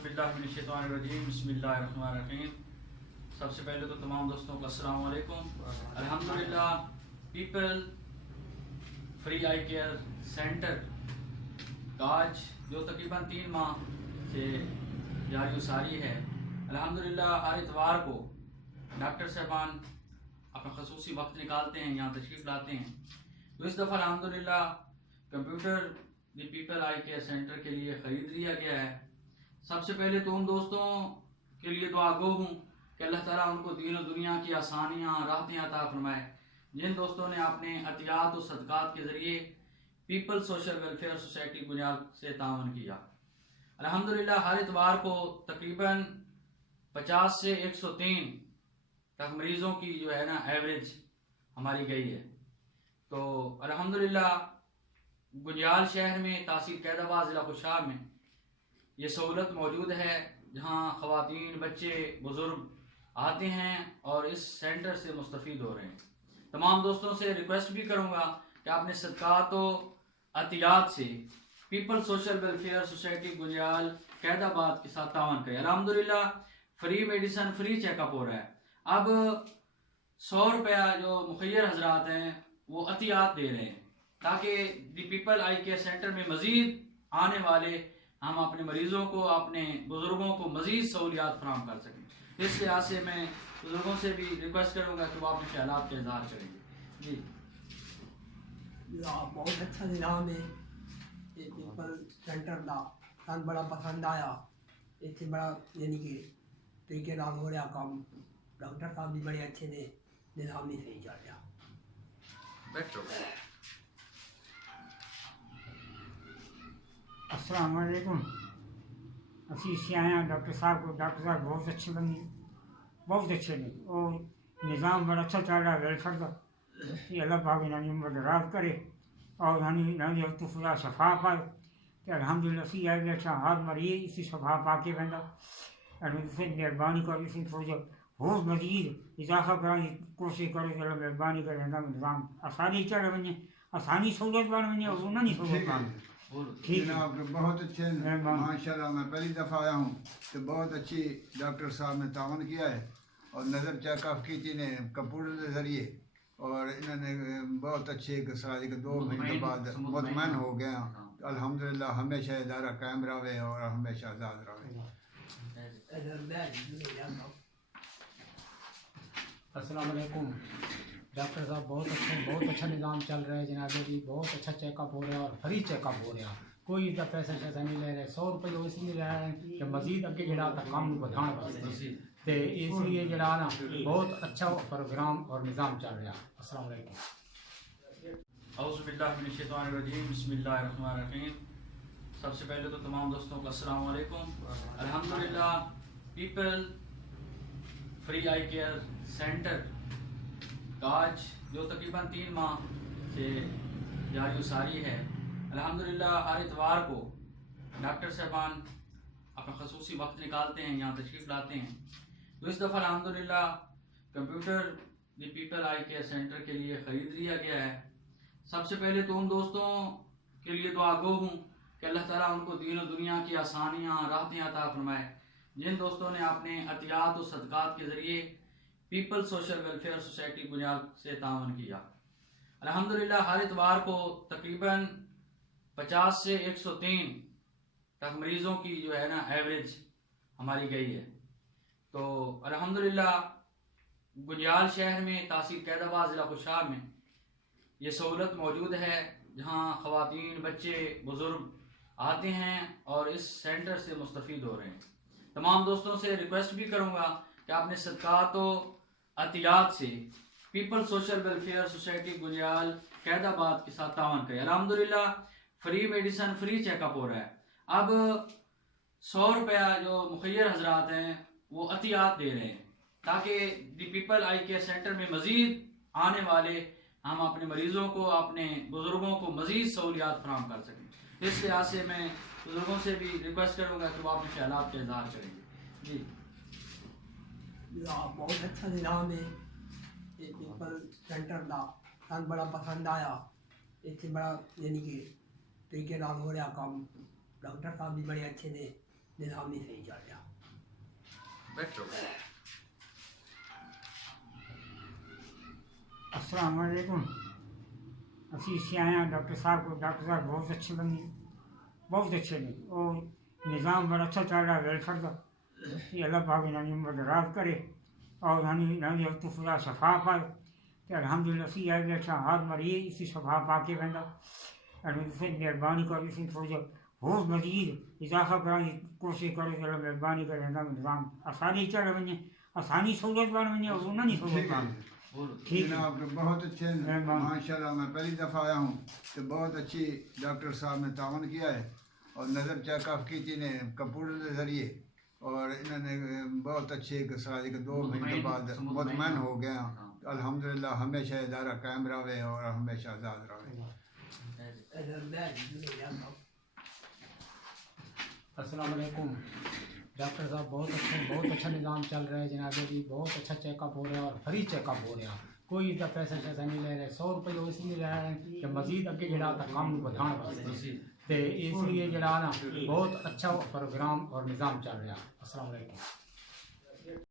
औज़ुबिल्लाहिमिनश्शैतानिर्रजीम बिस्मिल्लाहिर्रहमानिर्रहीम। सबसे पहले तो तमाम दोस्तों को अस्सलाम वालेकुम। अल्हम्दुलिल्लाह पीपल फ्री आई केयर सेंटर का आज जो तकरीबन 3 माह से जारी उसारी है, अल्हम्दुलिल्लाह हर इतवार को डॉक्टर साहबान अपना खसूसी वक्त निकालते हैं, यहाँ तशरीफ़ लाते हैं। तो इस दफ़ा अल्हम्दुलिल्लाह computer the people I care centre के लिए ख़रीद लिया गया है। सबसे पहले तो उन दोस्तों के लिए दुआ गो हूँ कि अल्लाह ताला उनको दीन और दुनिया की आसानियाँ राहतें अता फरमाए। जिन दोस्तों ने अपने अतियात और सदक़ात के ज़रिए पीपल सोशल वेलफेयर सोसाइटी बुनियाद से तावन किया, अल्हम्दुलिल्लाह हर इतवार को तकरीबन 50 से 103 तक मरीज़ों की जो है ना एवरेज हमारी गई है। तो अल्हम्दुलिल्लाह गुंजाल शहर में तहसील कैदाबाद ज़िला खुशाब में ये सहूलत मौजूद है, जहाँ ख़वातीन, बच्चे, बुज़ुर्ग आते हैं और इस सेंटर से मुस्तफ़ीद हो रहे हैं। तमाम दोस्तों से रिक्वेस्ट भी करूँगा कि आपने सदक़ात व अतियात से people social welfare society गुंजाल Qaidabad के साथ तावन करें। अल्हम्दुलिल्लाह फ्री मेडिसिन, फ्री चेकअप हो रहा है। अब 100 रुपया जो मुखैर हजरात हैं वो अतियात दे रहे हैं, ताकि the people I care centre में मज़ीद आने वाले हम अपने मरीज़ों को, अपने बुज़ुर्गों को मज़ीद सहूलियात फराहम कर सकें। इस लिहाज से मैं बुज़ुर्गों से भी रिक्वेस्ट करूँगा कि वो अपने ख्यालात का इज़हार करेंगे। जी बहुत अच्छा निज़ाम है ये पीपल सेंटर का, सन बड़ा पसंद आया। इससे बड़ा यानी कि तरीके नाल हो रहा काम, डॉक्टर साहब भी बड़े अच्छे ने, निज़ाम भी सही चल रहा। बैठो। अस्सलाम वालेकुम। असी इससे आए हैं डॉक्टर साहब बहुत अच्छे बने, बहुत अच्छे ने, और निज़ाम बड़ा अच्छा चल रहा है वेलफेयर का। ये अल्लाह पाक इन्होंने उम्र दराज करे और इन्होंने तो खुदा शफा पाए। तो अल्हम्दुलिल्लाह सी है बैठा हर मरीज इसी शफा पा के बंदा फिर मेहरबानी कर, इसी थोड़ा और मजीद इजाफा कराने की कोशिश करे तो मेहरबानी करे। निज़ाम आसानी चढ़ वञे, आसानी सहूलियत बन वञे और उन्होंने सहूलियत बन। ठीक है जनाब, बहुत अच्छे माशाल्लाह। मैं पहली दफ़ा आया हूँ तो बहुत अच्छी डॉक्टर साहब ने तावन किया है और नज़र चेकअप की थी ने कंप्यूटर के ज़रिए, और इन्होंने बहुत अच्छे एक 2 महीने बाद मुतमईन हो गया। तो अल्हम्दुलिल्लाह हमेशा इदारा कायम रहे और हमेशा आज़ाद रहे। अस्सलाम वालेकुम। डॉक्टर साहब बहुत अच्छा निज़ाम चल रहा है जनाब जी, बहुत अच्छा चेकअप हो रहा है और फ्री चेकअप हो रहा है। कोई इसका पैसा शैसा नहीं ले रहे। 100 रुपये वो इसलिए ले रहे हैं कि मजीद अगे जरा काम बढ़ाने वास्ते, तो इसलिए जरा ना बहुत अच्छा प्रोग्राम और निज़ाम चल रहा है। अस्सलाम वालेकुम। औज़ुबिल्लाहिमिनश्शैतानिर्रजीम बिस्मिल्लाहिर्रहमानिर्रहीम। सबसे पहले तो तमाम दोस्तों को अस्सलाम वालेकुम। अल्हम्दुलिल्लाह पीपल फ्री आई केयर सेंटर का आज जो तकरीबन 3 माह से जारी उसारी है, अल्हम्दुलिल्लाह हर इतवार को डॉक्टर साहबान अपना खसूसी वक्त निकालते हैं, यहाँ तशरीफ़ लाते हैं। तो इस दफ़ा अल्हम्दुलिल्लाह computer the people I care centre के लिए ख़रीद लिया गया है। सबसे पहले तो उन दोस्तों के लिए दुआ गो हूँ कि अल्लाह ताला उनको दीन और दुनिया की आसानियाँ राहतें अता फरमाए। जिन दोस्तों ने अपने अतियात और सदक़ात के ज़रिए पीपल सोशल वेलफेयर सोसाइटी बुनियाद से तावन किया, अल्हम्दुलिल्लाह हर इतवार को तकरीबन 50 से 103 तक मरीज़ों की जो है ना एवरेज हमारी गई है। तो अल्हम्दुलिल्लाह गुंजाल शहर में तहसील कैदाबाद ज़िला खुशाब में ये सहूलत मौजूद है, जहाँ ख़वातीन, बच्चे, बुज़ुर्ग आते हैं और इस सेंटर से मुस्तफ़ीद हो रहे हैं। तमाम दोस्तों से रिक्वेस्ट भी करूँगा कि आपने सदक़ात व अतियात से people social welfare society गुंजाल Qaidabad के साथ तावन करें। अल्हम्दुलिल्लाह फ्री मेडिसिन, फ्री चेकअप हो रहा है। अब 100 रुपया जो मुखैर हजरात हैं वो अतियात दे रहे हैं, ताकि the people I care centre में मज़ीद आने वाले हम अपने मरीज़ों को, अपने बुज़ुर्गों को मज़ीद सहूलियात फराहम कर सकें। इस लिहाज से मैं बुज़ुर्गों से भी रिक्वेस्ट करूँगा कि वो अपने ख्यालात का इज़हार करेंगे। जी बहुत अच्छा निज़ाम है ये पीपल सेंटर का, सन बड़ा पसंद आया। इससे बड़ा यानी कि तरीके नाल हो रहा काम, डॉक्टर साहब भी बड़े अच्छे ने, निज़ाम नहीं सही चल रहा। बैठो। अस्सलाम वालेकुम। ਅਸੀਂ ਇੱਥੇ ਆਏ ਹਾਂ ਡਾਕਟਰ ਸਾਹਿਬ ਕੋਲ। ਡਾਕਟਰ ਸਾਹਿਬ ਬਹੁਤ ਅੱਛੇ ਬੰਦੇ, ਬਹੁਤ ਅੱਛੇ ਨੇ। ਉਹ ਨਿਜ਼ਾਮ ਬੜਾ ਅੱਛਾ ਚੱਲ ਰਿਹਾ ਵੈਲਫੇਅਰ ਦਾ। ਕਿ ਅੱਲਾਹ ਪਾਕ ਇਹਨਾਂ ਦੀ ਉਮਰ ਦਰਾਜ਼ ਕਰੇ اور ਇਹਨਾਂ ਦੀ ਤੁਫਲਾ ਸ਼ਫਾ ਪਾਏ ਤੇ ਅਲਹਮਦੁਲਿਲਾ ਅਸੀਂ ਆਏ ਬੈਠਾ ਹਰ ਮਰੀਜ਼ ਇسی ਸ਼ਫਾ ਪਾ ਕੇ ਰਹਿੰਦਾ। اور سے مہربانی کرو اسی تھوڑا اور مزید اضافہ کرنے کی کوشش کرو کہ اللہ مہربانی کرے نظام آسانی چل ونجے، آسانی سہولت بن ونجے اور انہوں نے سہولت بن بولو۔ ٹھیک ہے۔ جناب بہت اچھے مہربانی۔ ماشاء اللہ میں پہلی دفعہ آیا ہوں تو بہت اچھی ڈاکٹر صاحب نے تعاون کیا ہے اور نظر چیک اپ کی تھی نے کمپیوٹر کے ذریعے اور انہوں نے بہت اچھے ایک 2 مہینے بعد مطمئن ہو گیا۔ الحمدللہ ہمیشہ ادارہ قائم رہے اور ہمیشہ آزاد رہے۔ السلام علیکم۔ ڈاکٹر صاحب بہت اچھا نظام چل رہا ہے جناب جی، بہت اچھا چیک اپ ہو رہا ہے اور فری چیک اپ ہو رہا۔ کوئی اتنا پیسہ شیسہ نہیں لے رہے، 100 روپئے وہ اس لیے لے رہے ہیں کہ مزید اگے جڑا کام بدھان واسطے، تے اس لیے جڑا نا بہت اچھا پروگرام اور نظام چل رہا۔ السلام علیکم۔